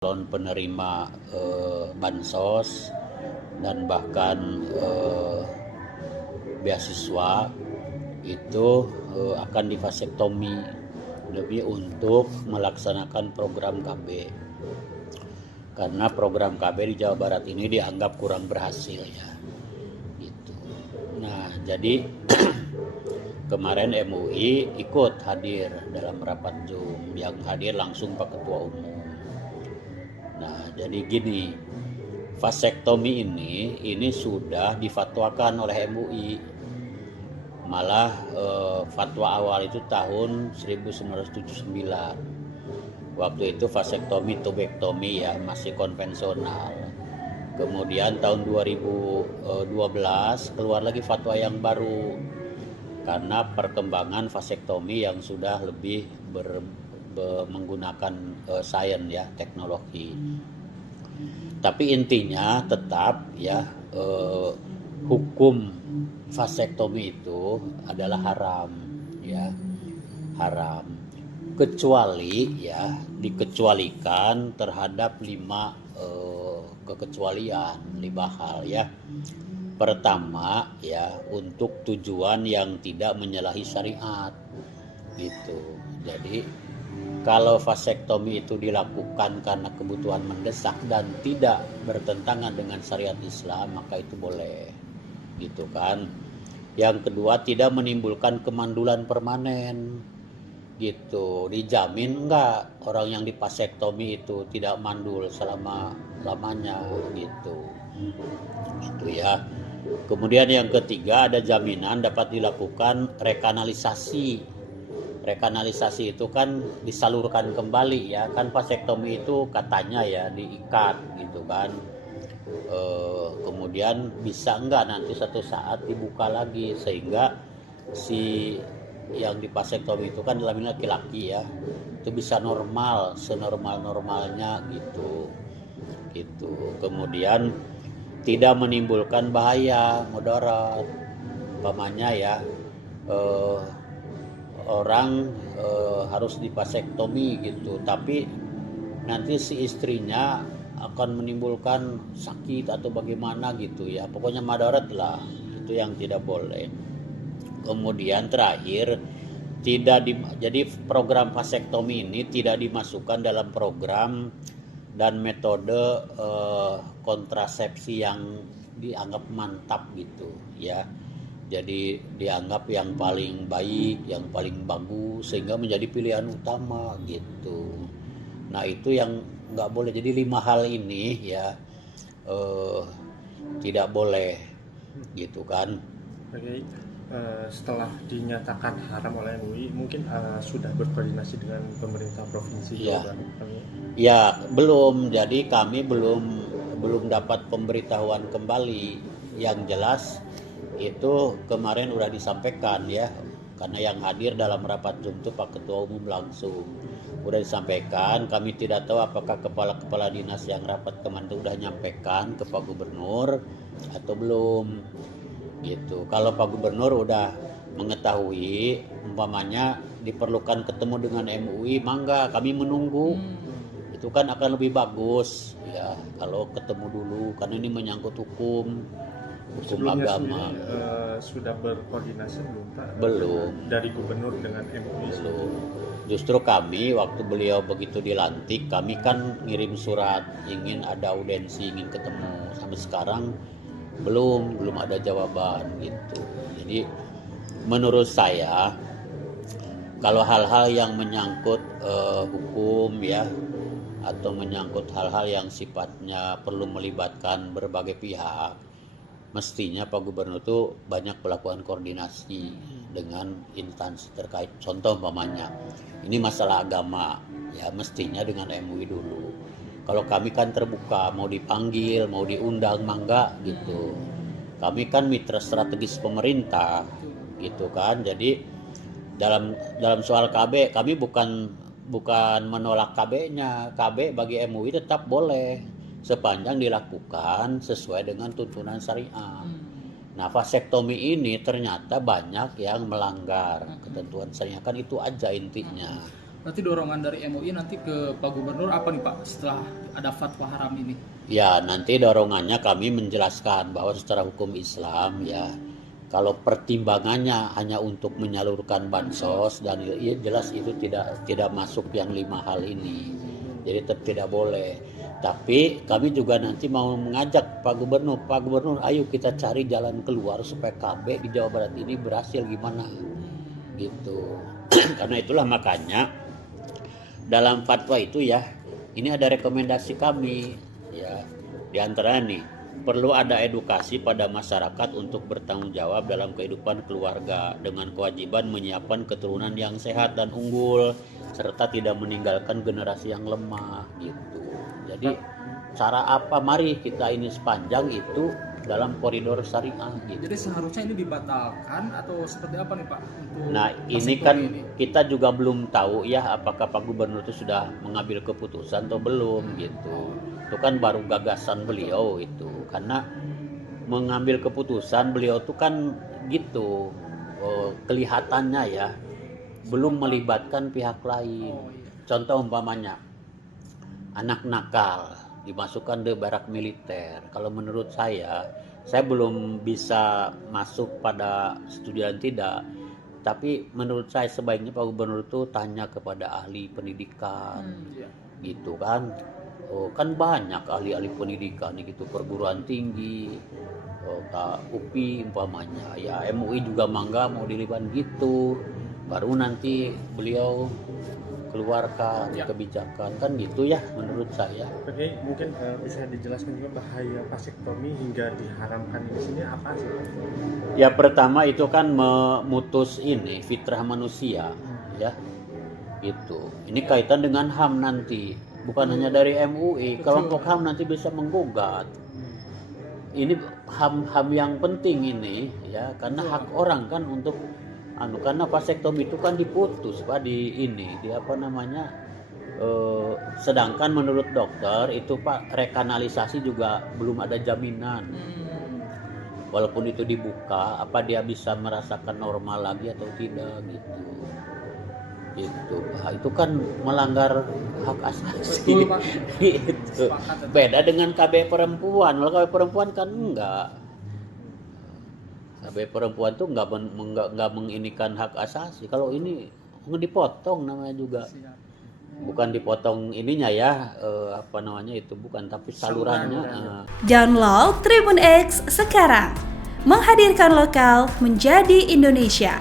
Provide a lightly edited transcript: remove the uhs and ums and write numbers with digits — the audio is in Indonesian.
calon penerima bansos dan bahkan beasiswa itu akan divasektomi lebih untuk melaksanakan program KB, karena program KB di Jawa Barat ini dianggap kurang berhasil ya gitu. Nah jadi kemarin MUI ikut hadir dalam rapat Zoom, yang hadir langsung Pak Ketua Umum. Nah jadi gini, vasektomi ini sudah difatwakan oleh MUI. Malah fatwa awal itu tahun 1979. Waktu itu vasektomi tubektomi ya, masih konvensional. Kemudian tahun 2012 keluar lagi fatwa yang baru karena perkembangan vasektomi yang sudah lebih menggunakan sains ya, teknologi. Tapi intinya tetap ya hukum vasektomi itu adalah haram ya, haram, kecuali ya dikecualikan terhadap 5 kekecualian, 5 hal ya. Pertama ya, untuk tujuan yang tidak menyalahi syariat gitu. Jadi kalau vasektomi itu dilakukan karena kebutuhan mendesak dan tidak bertentangan dengan syariat Islam, maka itu boleh gitu kan. Yang kedua, tidak menimbulkan kemandulan permanen gitu. Dijamin enggak orang yang divasektomi itu tidak mandul selama lamanya gitu. Itu ya. Kemudian yang ketiga, ada jaminan dapat dilakukan rekanalisasi. Rekanalisasi itu kan disalurkan kembali ya, kan vasektomi itu katanya ya diikat gitu kan. Kemudian bisa enggak nanti satu saat dibuka lagi, sehingga si yang divasektomi itu kan dalam laki-laki ya, itu bisa normal, senormal-normalnya gitu. Kemudian tidak menimbulkan bahaya mudarat, umpamanya ya orang harus divasektomi gitu, tapi nanti si istrinya akan menimbulkan sakit atau bagaimana gitu ya, pokoknya madarat lah, itu yang tidak boleh. Kemudian terakhir, jadi program vasektomi ini tidak dimasukkan dalam program dan metode kontrasepsi yang dianggap mantap gitu ya. Jadi dianggap yang paling baik, yang paling bagus, sehingga menjadi pilihan utama gitu. Nah itu yang nggak boleh. Jadi 5 hal ini ya tidak boleh gitu kan. Oke, setelah dinyatakan haram oleh MUI, mungkin sudah berkoordinasi dengan pemerintah provinsi Jawa Barat? Ya belum. Jadi kami belum dapat pemberitahuan kembali. Yang jelas itu kemarin udah disampaikan ya, karena yang hadir dalam rapat Zoom itu Pak Ketua Umum langsung udah disampaikan. Kami tidak tahu apakah kepala-kepala dinas yang rapat kemarin itu udah nyampaikan ke Pak Gubernur atau belum gitu. Kalau Pak Gubernur udah mengetahui, umpamanya diperlukan ketemu dengan MUI, mangga kami menunggu. Itu kan akan lebih bagus ya kalau ketemu dulu, karena ini menyangkut hukum Sebelumnya agama. sudah berkoordinasi belum Pak? Belum. Dari gubernur dengan MUI? Belum. Justru kami waktu beliau begitu dilantik, kami kan ngirim surat ingin ada audensi, ingin ketemu. Sampai sekarang belum ada jawaban gitu. Jadi menurut saya kalau hal-hal yang menyangkut hukum ya, atau menyangkut hal-hal yang sifatnya perlu melibatkan berbagai pihak, mestinya Pak Gubernur itu banyak melakukan koordinasi dengan instansi terkait. Contoh umpamanya ini masalah agama ya, mestinya dengan MUI dulu. Kalau kami kan terbuka, mau dipanggil, mau diundang, mangga gitu. Kami kan mitra strategis pemerintah gitu kan. Jadi dalam soal KB, kami bukan menolak KB-nya. KB bagi MUI tetap boleh sepanjang dilakukan sesuai dengan tuntunan syariah. Nah, vasektomi ini ternyata banyak yang melanggar ketentuan syariah, kan itu aja intinya. Berarti dorongan dari MUI nanti ke Pak Gubernur apa nih Pak setelah ada fatwa haram ini? Ya, nanti dorongannya kami menjelaskan bahwa secara hukum Islam ya, kalau pertimbangannya hanya untuk menyalurkan bansos dan ya jelas itu tidak masuk yang 5 hal ini. Jadi tetap tidak boleh. Tapi kami juga nanti mau mengajak Pak Gubernur, ayo kita cari jalan keluar supaya KB di Jawa Barat ini berhasil gimana gitu. Karena itulah makanya dalam fatwa itu ya, ini ada rekomendasi kami ya, di antaranya nih, perlu ada edukasi pada masyarakat untuk bertanggung jawab dalam kehidupan keluarga dengan kewajiban menyiapkan keturunan yang sehat dan unggul serta tidak meninggalkan generasi yang lemah gitu. Jadi cara apa, mari kita ini sepanjang itu dalam koridor syariah gitu. Jadi seharusnya ini dibatalkan atau seperti apa nih Pak? Untuk Nah ini kan kita juga belum tahu ya apakah Pak Gubernur itu sudah mengambil keputusan atau belum gitu. Itu kan baru gagasan beliau itu. Karena mengambil keputusan beliau itu kan gitu, kelihatannya ya belum melibatkan pihak lain. Contoh umpamanya anak nakal dimasukkan ke barak militer. Kalau menurut saya belum bisa masuk pada setuju dan tidak. Tapi menurut saya sebaiknya Pak Gubernur itu tanya kepada ahli pendidikan, gitu kan. Kan banyak ahli-ahli pendidikan gitu, perguruan tinggi, UPI umpamanya. Ya MUI juga mangga mau dilibatkan gitu. Baru nanti beliau keluarkan kebijakan kan gitu ya menurut saya. Oke, mungkin bisa dijelaskan juga bahaya vasektomi hingga diharamkan di sini apa sih? Ya pertama itu kan memutus ini fitrah manusia ya. Itu. Ini kaitan dengan HAM nanti, bukan hanya dari MUI. Kelompok HAM nanti bisa menggugat. Ini HAM yang penting ini ya, karena hak orang kan untuk karena vasektomi itu kan diputus Pak di apa namanya, sedangkan menurut dokter itu Pak rekanalisasi juga belum ada jaminan. Walaupun itu dibuka, apa dia bisa merasakan normal lagi atau tidak gitu. Itu Pak, itu kan melanggar hak asasi. Betul, Pak. Gitu. Beda dengan KB perempuan. Kalau KB perempuan kan enggak. KB perempuan tuh nggak menginikan hak asasi. Kalau ini dipotong namanya juga, bukan dipotong ininya ya, apa namanya itu bukan, tapi salurannya. Download Tribun X sekarang, menghadirkan lokal menjadi Indonesia.